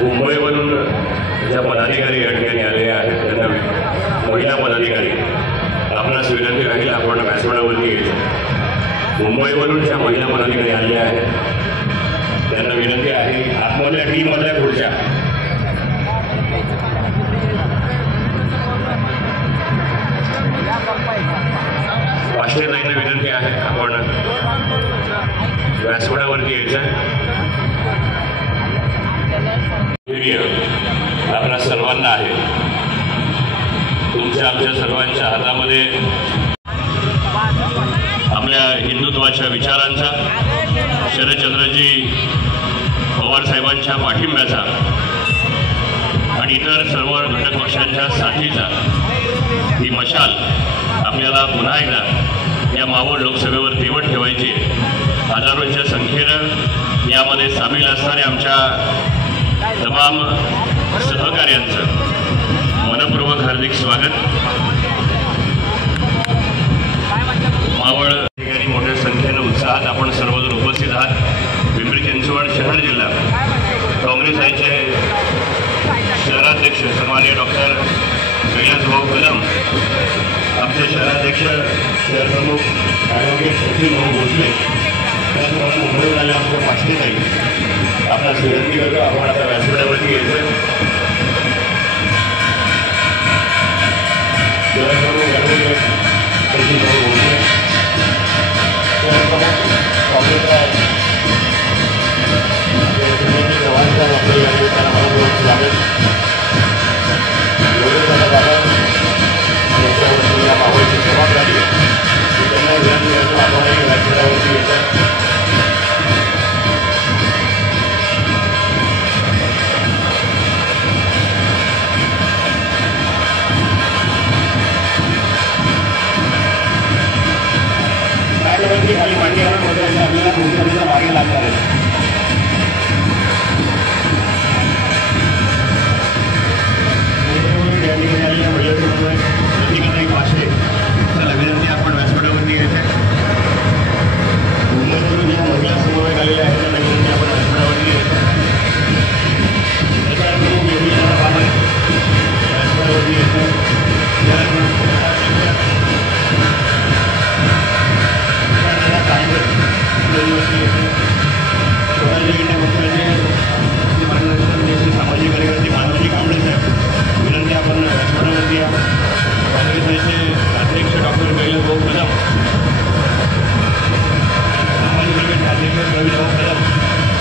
मुंबईवरून ज्या पदाधिकारी या ठिकाणी आलेले आहेत त्यांना महिला पदाधिकारी आपणास विनंती राहील आपण व्यासपीठावरती यायचं। मुंबईवरून ज्या महिला पदाधिकारी आलेल्या आहेत त्यांना विनंती आहे आतमधल्या टीममधल्या खुर्च्या पाचशेताईंना विनंती आहे आपण व्यासपीठावरती यायचं। आपल्या सर्वांना आहे तुमच्या आमच्या सर्वांच्या हातामध्ये आपल्या हिंदुत्वाच्या विचारांचा शरदचंद्रजी पवार साहेबांच्या पाठिंब्याचा आणि इतर सर्व घटक पक्षांच्या साथीचा ही मशाल आपल्याला पुन्हा एकदा या मावळ लोकसभेवर तेवत ठेवायची। हजारोंच्या संख्येनं यामध्ये सामील असणारे आमच्या तमाम सहकार्यांचं मनपूर्वक हार्दिक स्वागत। मावळ ठिकाणी मोठ्या संख्येनं उत्साहात आपण सर्वजण उपस्थित आहात। पिंपरी चिंचवड शहर जिल्हा काँग्रेस आयचे शहराध्यक्ष सन्माननीय डॉक्टर कैलासभाऊ कदम, आमचे शहराध्यक्ष शहर प्रमुख ॲडव्होकेट सचिन भाऊ भोसले, त्याचप्रमाणे मुंबईवर आले आमच्या पाचशेताई आपला विनंती करतो आपण आता व्यासपीठावरती यायचं। शहर प्रमुख ॲडव्होकेट सचिन भाऊ भोसले, शहर प्रमुख काँग्रेसचा चव्हाण साहेब आपले या त्यांना मनपूर्वक स्वागत। या मावळची सुरुवात झाली त्यांना विनंती करतो आपण व्यासपीठावरती यायचं। खाली मांडी आणून बसायचं आपल्याला मुंबईच्या मागे लागणार आहे। त्याला विनंती आपण व्यासपीठावरती यायचं। मुंबईवरून ज्या महिला समवेत आलेल्या आहेत त्यांना विनंती आपण व्यासपीठावरती यायचं। व्यासपीठावरती यायचं। सामाजिक कार्यकर्ते मानवजी कांबळे साहेब विनंती आपण व्यासपीठावरती या। काँग्रेसचे अध्यक्ष डॉक्टर कैलासभाऊ कदम, सामाजिक कार्यकर्ते अध्यक्ष रविभाऊ कदम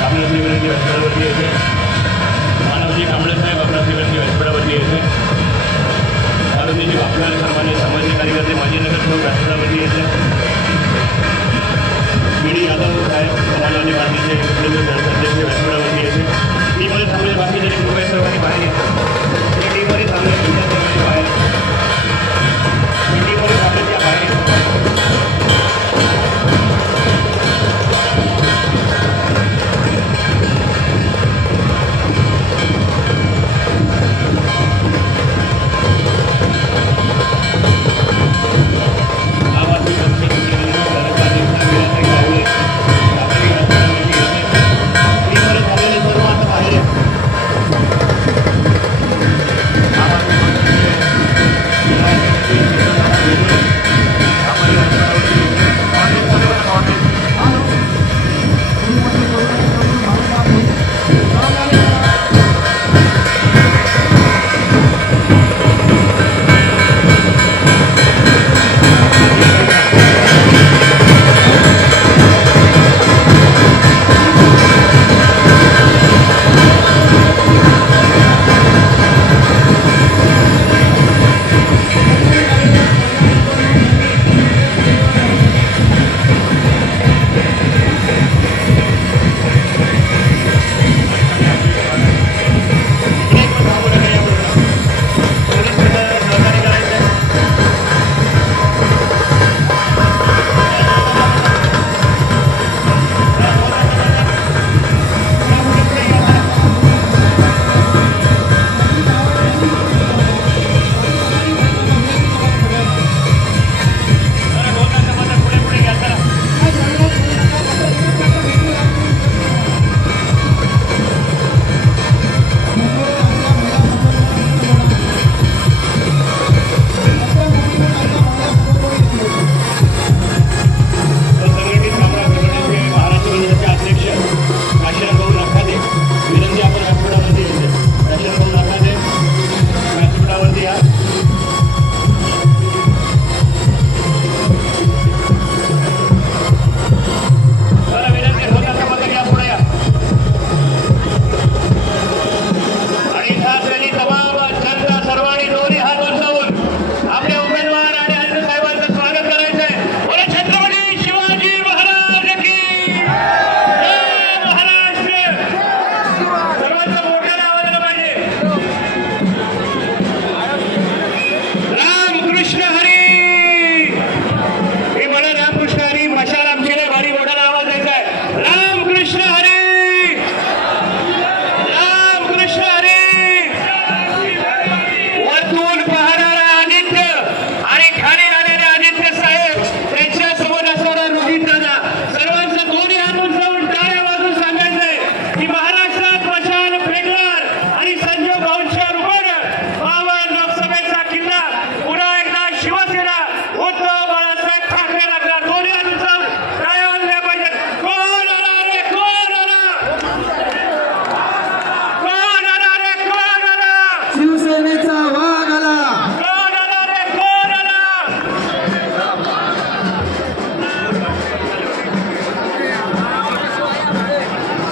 आपल्या विनंती व्यासपीठावरती यायचे। मानवजी कांबळे साहेब आपल्या विनंती व्यासपीठावरती यायचे। मारुतीजी बापणार सन्मान्य सामाजिक कार्यकर्ते माजी नगरसेवक व्यासपीठावरती यायचे। बीडी यादव साहेब समाजवादी पार्टीचे अध्यक्ष व्यासपीठावरती यायचे। टीममध्ये थांबले बाकी जरी कृपया सर्वांनी बाहेर येतात। टीममध्ये थांबले सर्वांनी बाहेर टीममध्ये थांबले त्या बाहेर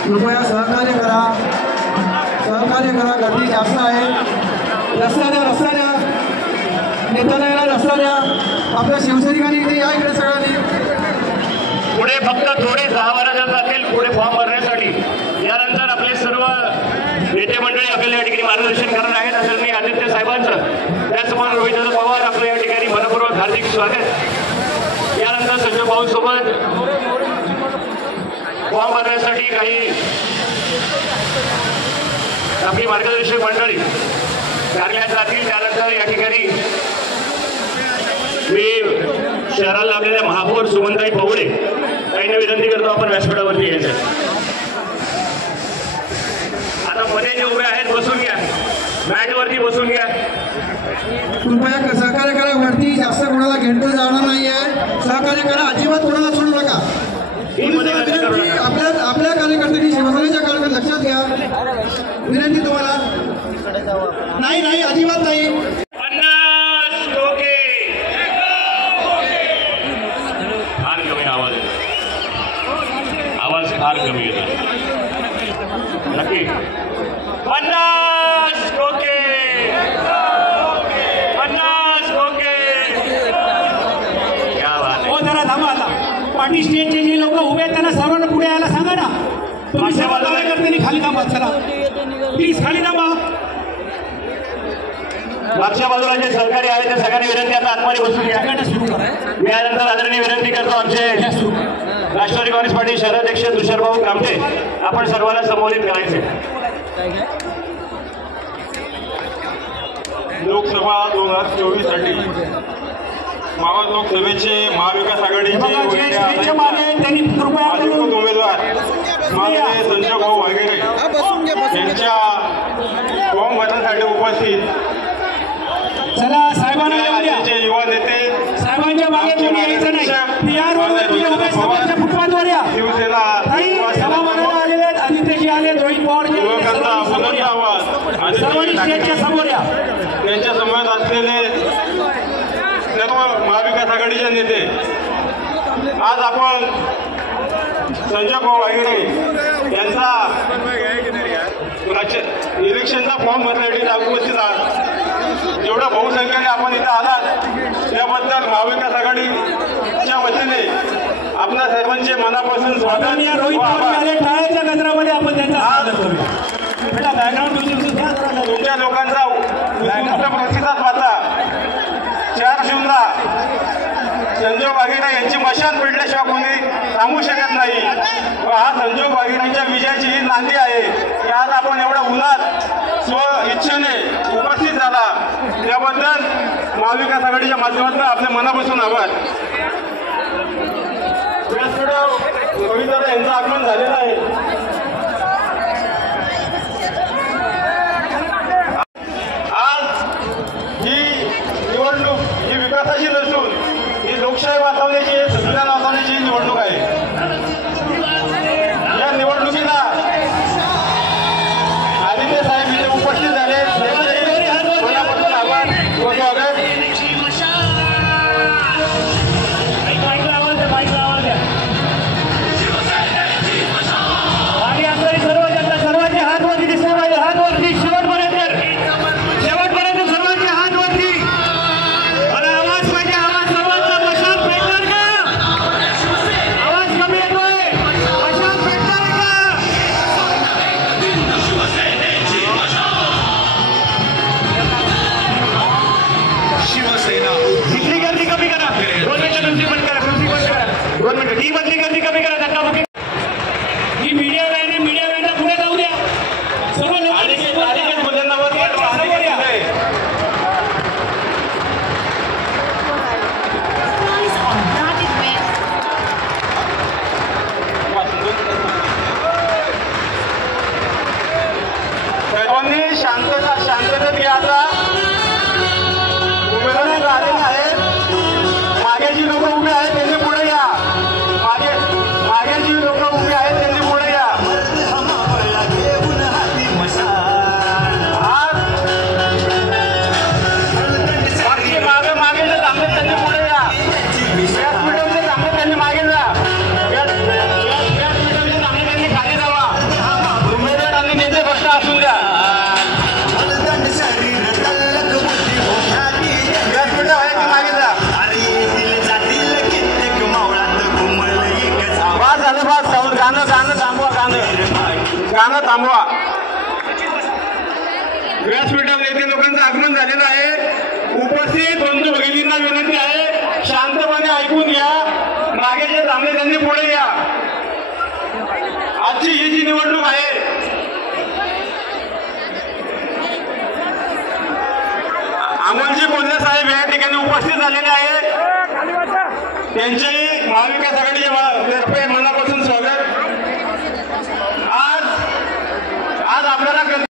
कृपया सहकार्य करा, गर्दी जास्त आहे. रस्ता द्या, नेत्याला यायला रस्ता द्या. आपल्या शिवसैनिकांनी इथे या इकडे सगळ्यांनी. पुढे फक्त थोडे 6 वाजता जातील पुढे फॉर्म भरण्यासाठी. यानंतर आपले सर्व नेते मंडळी आपल्याला या ठिकाणी मार्गदर्शन करणार आहेत. आदरणीय आदित्य साहेबांचं त्याचप्रमाणे रोहितदादा पवार आपलं या ठिकाणी मनपूर्वक हार्दिक स्वागत. यानंतर संजय भाऊ सोबत फॉर्म भरण्यासाठी काही आपली मार्गदर्शक मंडळी कार्यालयात जातील. त्यानंतर या ठिकाणी मी शहराला लाभलेल्या महापौर सुमनताई पवळे यांना विनंती करतो आपण व्यासपीठावरती यायचं. आता मध्ये जे उभे आहेत बसून घ्या, मॅटवरती बसून घ्या. कृपया सहकार्य करा. वरती जास्त कोणाला घेतलं जाणार नाहीये. सहकार्य करा, अजिबात कोणाला सोडू नका. आपल्या कार्यकर्त्यांनी शिवसेनेच्या कार्यकर्ते लक्षात घ्या. विनंती तुम्हाला. नाही अजिबात नाही. 50 टोके फार कमी आवाज फार कमी येतो. नक्की 50 टोके 50 टोके. क्या बात आहे. हो जरा थांबा. आता पार्टी स्टेजचे जे लोक उभे आहेत त्यांना सर्वांना पुढे यायला सांगा ना. तुम्ही सर्व कार्यकर्त्यांनी खाली थांबा. चला प्लीज खाली थांबा. मागच्या बाजूला जे सहकारी आहेत त्या सगळ्यांनी विनंती आता आतमध्ये बसून घ्या. यानंतर आदरणीय विनंती करतो आमचे राष्ट्रवादी काँग्रेस पार्टी शहराध्यक्ष तुषारभाऊ कामटे आपण सर्वांना संबोधित करायचे. लोकसभा 2024 साठी मावळ लोकसभेचे महाविकास आघाडीचे उमेदवार माननीय संजय भाऊ वाघेरे यांच्या फॉर्म भरण्यासाठी उपस्थित चला साहेबांना युवा नेते साहेबांच्या मागे कोणी यायचं नाही. फुटपाथवर या. शिवसेना सभा भरायला आलेले आहेत. आदित्यजी आले, रोहित पवार सर्वांनी स्टेजच्या समोर या. त्यांच्या समोर असलेले सर्व महाविकास आघाडीचे नेते आज आपण संजय भाऊ वाघेरे यांचा इलेक्शनचा फॉर्म भरण्यासाठी उपस्थित आहात. जेवढ्या बहुसंख्येने आपण इथं आलात त्याबद्दल महाविकास आघाडीच्या वतीने आपल्या सर्वांचे मनापासून स्वागत. रोहित पवार आले टाळ्याच्या गजरामध्ये आपण त्यांचा स्वागत करूया. बॅकग्राऊंड तुमच्या लोकांचा प्रतिसाद पाहता 4 जूनला संजय वाघेरे यांची मशाल पेटल्याशिवाय कोणी थांबू शकत नाही. व हा संजय वाघेरेंच्या विजयाची ही नांदी आहे की आज आपण एवढ्या उन्हात स्व इच्छेने उपस्थित झाला त्याबद्दल महाविकास आघाडीच्या माध्यमातून आपल्या मनापासून आभार. रोहितदादा यांचं आगमन झालेलं आहे. आज ही निवडणूक ही विकासाची नसून ही लोकशाही वाचवण्याची संविधान वाचवण्याची निवडणूक आहे. या निवडणुकीला आदित्य साहेब इथे उपस्थित झाले. मनापासून आभार व स्वागत. सर्वांचे हात वरती दिसले पाहिजे. हात वरती शेवटपर्यंत सर्वांचे हात वरती. मला आवाज पाहिजे. आवाज सर्वांचा. मशाल पेटणार का? आवाज कमी येतोय. मशाल पेटणार का? शिवसेना इथली गर्दी कमी करा. 2 मिनिटं तुमची बंद करा. 2 मिनिटं ही मधली गर्दी कमी करा. धक्का बुकी ही मीडिया वॅन आहे. मीडिया वॅनला पुढे जाऊ द्या. सर्व सर्वांनी शांततेत घ्या. आता उमेदवार आलेले आहेत. मागे जी लोक उभे आहेत त्यांनी पुढे या. मागे जी लोक उभे आहेत त्यांनी पुढे या. मागे जे थांबले त्यांनी पुढे या. व्यासपीठाचे थांबले त्यांनी मागे जा. व्यासपीठाचे थांबले त्यांनी खाली जावा. गाणं थांबवा. व्यासपीठावर येथे लोकांचं आगमन झालेलं आहे. उपस्थित बंधू भगिनींना विनंती आहे, शांतपणे ऐकून घ्या. मागे जे थांबले त्यांनी पुढे या. आजची ही जी निवडणूक आहे, अमोलजी कोल्हे साहेब या ठिकाणी उपस्थित झालेले आहेत. त्यांच्याही महाविकास आघाडीच्या तर्फे